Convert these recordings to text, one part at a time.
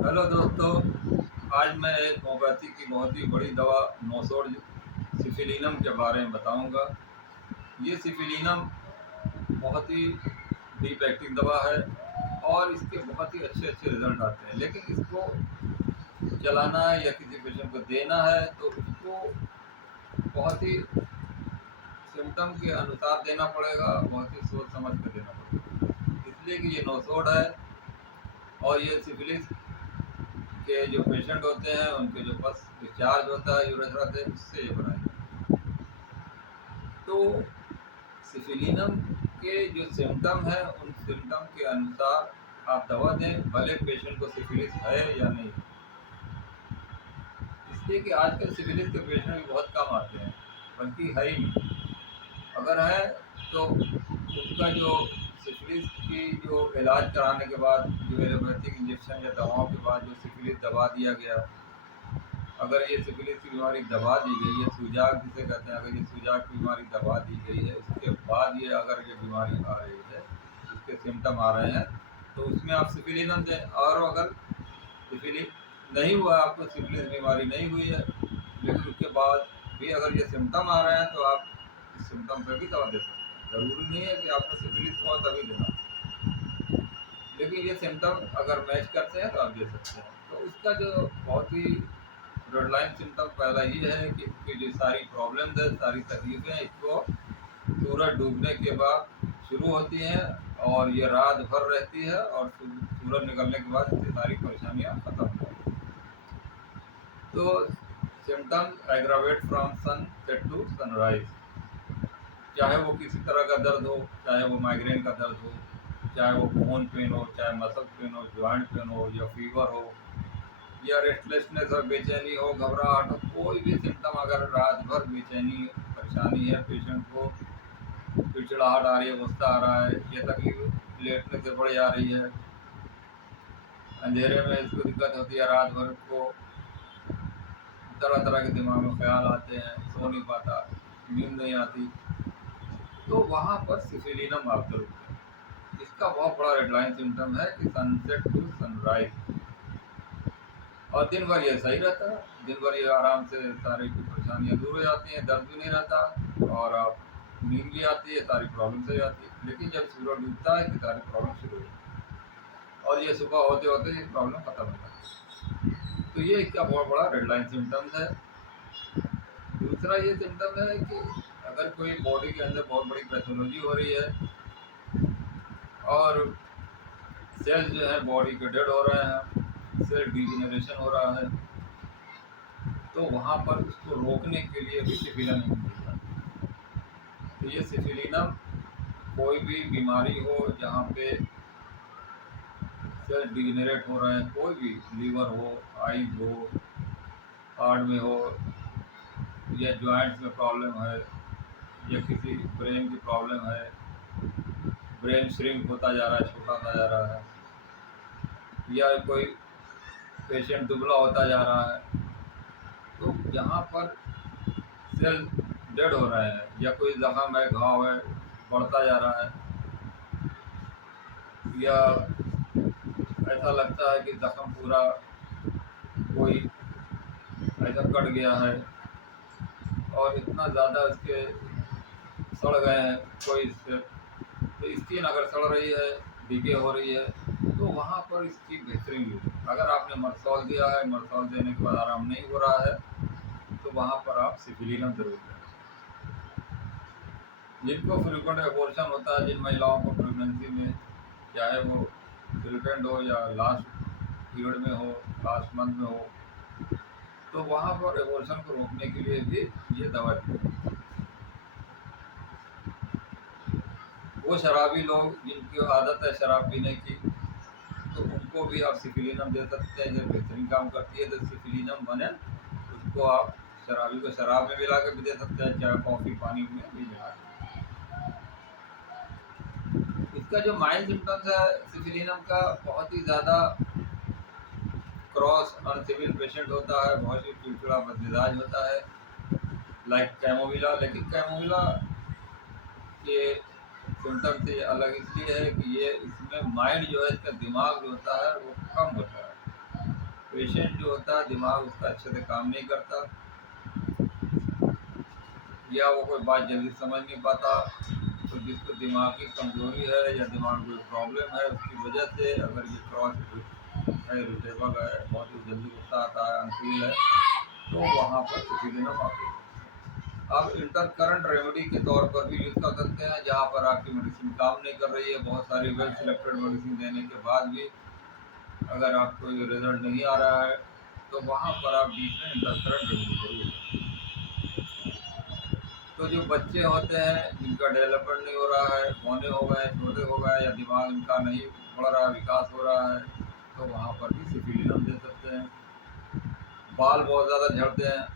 Hello दोस्तों। आज मैं एक होम्योपैथी की बहुत ही बड़ी दवा नोसोड सिफिलिनम के बारे में बताऊंगा। ये सिफिलिनम बहुत ही डीप एक्टिंग दवा है और इसके बहुत ही अच्छे अच्छे रिजल्ट आते हैं, लेकिन इसको चलाना है या किसी पेशेंट को देना है तो उसको बहुत ही सिम्टम के अनुसार देना पड़ेगा, बहुत ही सोच समझ कर देना पड़ेगा। इसलिए कि ये नोसोड है और ये सिफिलिस के जो पेशेंट होते हैं उनके जो बस डिस्चार्ज होता है यूरेथ्रा से, उससे ये बनाई जाती है। तो सिफिलिनम के जो सिम्टम है उन सिम्टम के अनुसार आप दवा दें, भले पेशेंट को सिफिलिस है या नहीं। इसलिए कि आजकल सिफिलिस के पेशेंट भी बहुत कम आते हैं, बल्कि है ही नहीं। अगर है तो उनका जो सिफिलिस की जो इलाज कराने के बाद जो एलोपैथिक इंजेक्शन या दवाओं के बाद जो सिफिलिस दबा दिया गया, अगर ये सिफिलिस की बीमारी दबा दी गई है, सुजाक जिसे कहते हैं, अगर ये सुजाक की बीमारी दबा दी गई है, उसके बाद ये अगर ये बीमारी आ रही है, उसके सिम्टम आ रहे हैं, तो उसमें आप सिफिलिनम दें। और अगर सिफिलिस नहीं हुआ, आपको सिफिलिस बीमारी नहीं हुई है, लेकिन उसके बाद भी अगर ये सिम्टम आ रहे हैं तो आप इस सिम्टम पर भी दवा दे सकते हैं। ज़रूरी नहीं है कि आपको सिफिलिस हुआ तभी देना, लेकिन ये सिम्टम अगर मैच करते हैं तो आप दे सकते हैं। तो उसका जो बहुत ही रेड लाइन सिम्टम पहला ये है कि इसकी जो सारी प्रॉब्लम्स है, सारी तकलीफ़ें इसको सूरज डूबने के बाद शुरू होती हैं और ये रात भर रहती है, और सूरज निकलने के बाद इसकी सारी परेशानियाँ खत्म हो जाती हैं। तो symptom aggravate from sunset to sunrise, चाहे वो किसी तरह का दर्द हो, चाहे वो माइग्रेन का दर्द हो, चाहे वो बोन पेन हो, चाहे मसल पेन हो, जॉइंट पेन हो, या फीवर हो, या रेस्टलेसनेस और बेचैनी हो, घबराहट हो, कोई भी सिम्टम अगर रात भर बेचैनी परेशानी है पेशेंट को, चिड़चिड़ाहट आ रही है, गुस्सा आ रहा है, या तकलीफ लेटने से बढ़ जा रही है, अंधेरे में इसको दिक्कत होती है, रात भर को तरह तरह के दिमाग में ख्याल आते हैं, सो नहीं पाता, नींद नहीं आती, तो वहाँ पर सिफिलिनम आप जरूर दें। इसका बहुत बड़ा रेडलाइन सिम्टम है कि सनसेट टू सनराइज, और दिन भर ये सही रहता है। दिन भर ये आराम से सारी की परेशानियाँ दूर हो जाती हैं, दर्द भी नहीं रहता, और आप नींद भी आती है, सारी प्रॉब्लम सही आती है। लेकिन जब सूरज डूबता है तो सारी प्रॉब्लम शुरू हो जाती है, और ये सुबह होते होते ये प्रॉब्लम खत्म हो जाती है। तो ये इसका बहुत बड़ा रेड लाइन सिम्टम्स है। दूसरा ये सिम्टम है कि अगर कोई बॉडी के अंदर बहुत बड़ी पैथोलॉजी हो रही है और सेल जो है बॉडी के डेड हो रहे हैं, सेल डिजेनरेशन हो रहा है, तो वहाँ पर उसको रोकने के लिए भी सिफिलिनम मिलता है। तो ये सिफिलिनम कोई भी बीमारी हो जहाँ पे सेल डिजेनरेट हो रहे हैं, कोई भी, लीवर हो, आईज हो, हार्ट में हो, या जॉइंट्स में प्रॉब्लम है, या किसी ब्रेन की प्रॉब्लम है, ब्रेन श्रिंक होता जा रहा है, छोटा होता जा रहा है, या कोई पेशेंट दुबला होता जा रहा है, तो जहाँ पर सेल डेड हो रहे हैं, या कोई जख्म है, घाव है, बढ़ता जा रहा है, या ऐसा लगता है कि जख्म पूरा कोई ऐसा कट गया है और इतना ज़्यादा इसके सड़ गए हैं कोई इससे, तो स्किन अगर सड़ रही है, डीके हो रही है, तो वहाँ पर इसकी बेहतरीन यूज है। अगर आपने मरसॉल दिया है, मरसॉल देने के बाद आराम नहीं हो रहा है, तो वहाँ पर आप सिफिलिनम जरूर दें। जिनको फ्रीक्वेंट एबॉर्शन होता है, जिन महिलाओं को प्रेगनेंसी में, चाहे वो रिलेटेंट हो या लास्ट पीरियड में हो, लास्ट मंथ में हो, तो वहाँ पर एबॉर्शन को रोकने के लिए भी ये दवा दी जाती है। वो शराबी लोग जिनकी आदत है शराब पीने की, तो उनको भी आप सिफिलिनम दे सकते हैं, जब बेहतरीन काम करती है। तो सिफिलिनम बने उसको आप शराबी को शराब में मिला के भी दे सकते हैं, चाहे कॉफ़ी पानी में भी मिला के। इसका जो माइल्ड सिम्टम्स है सिफिलिनम का, बहुत ही ज़्यादा क्रॉस अनसिविल पेशेंट होता है, बहुत ही चिड़चिड़ा बदमिजाज होता है, लाइक कैमोमिला। लेकिन कैमोमिला के सिम्टम से अलग इसलिए है कि ये इसमें माइंड जो है, इसका दिमाग जो होता है वो कम होता है, पेशेंट जो होता है दिमाग उसका अच्छे से काम नहीं करता, या वो कोई बात जल्दी समझ नहीं पाता। तो जिसको दिमाग की कमज़ोरी है या दिमाग में कोई प्रॉब्लम है उसकी वजह से अगर ये क्रॉस है, इरिटेबल है, बहुत ही जल्दी गुस्सा आता है, अनफील है, तो वहाँ पर सिफिलिनम आती है। आप इंटरकरंट रेमेडी के तौर पर भी यूज़ कर सकते हैं, जहाँ पर आपकी मेडिसिन काम नहीं कर रही है, बहुत सारी वेल सिलेक्टेड मेडिसिन देने के बाद भी अगर आपको ये रिजल्ट नहीं आ रहा है, तो वहाँ पर आप बीच में इंटरकरंट रेमेडी जरूर। तो जो बच्चे होते हैं जिनका डेवलपमेंट नहीं हो रहा है, पौने हो गए, छोटे हो गए, या दिमाग इनका नहीं बढ़ रहा, विकास हो रहा है, तो वहाँ पर भी सिफिलिनम दे सकते हैं। बाल बहुत ज़्यादा झड़ते हैं,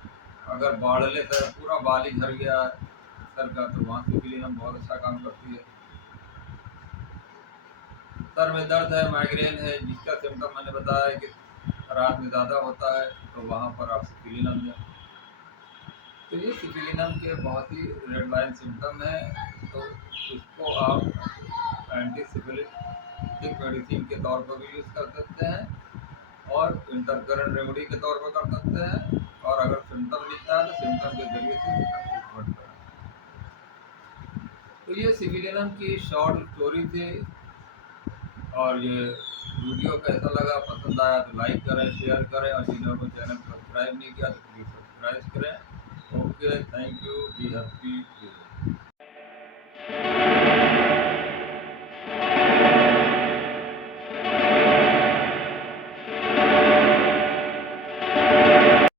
अगर बाढ़ले सर पूरा बाल ही झड़ गया है सर का, तो वहाँ सिफिलिनम बहुत अच्छा काम करती है। सर में दर्द है, माइग्रेन है, जिसका सिम्टम मैंने बताया है कि रात में ज़्यादा होता है, तो वहाँ पर आप सिफिलिनम दें। तो ये सिफिलिनम के बहुत ही रेड लाइन सिम्टम है, तो इसको आप एंटी सिफिलिटिक मेडिसिन के तौर पर भी यूज़ कर सकते हैं और इंटरकरेंट रेमेडी के तौर पर कर सकते हैं, और अगर सिम्टम दिखता है तो सिम्टम के जरिए से ट्रीटमेंट करें। तो ये सिफिलिनम की शॉर्ट स्टोरी थी, और ये वीडियो कैसा लगा, पसंद आया तो लाइक करें, शेयर करें, और जिन्होंने को चैनल सब्सक्राइब नहीं किया तो प्लीज़ सब्सक्राइब करें। Okay, thank you, be happy.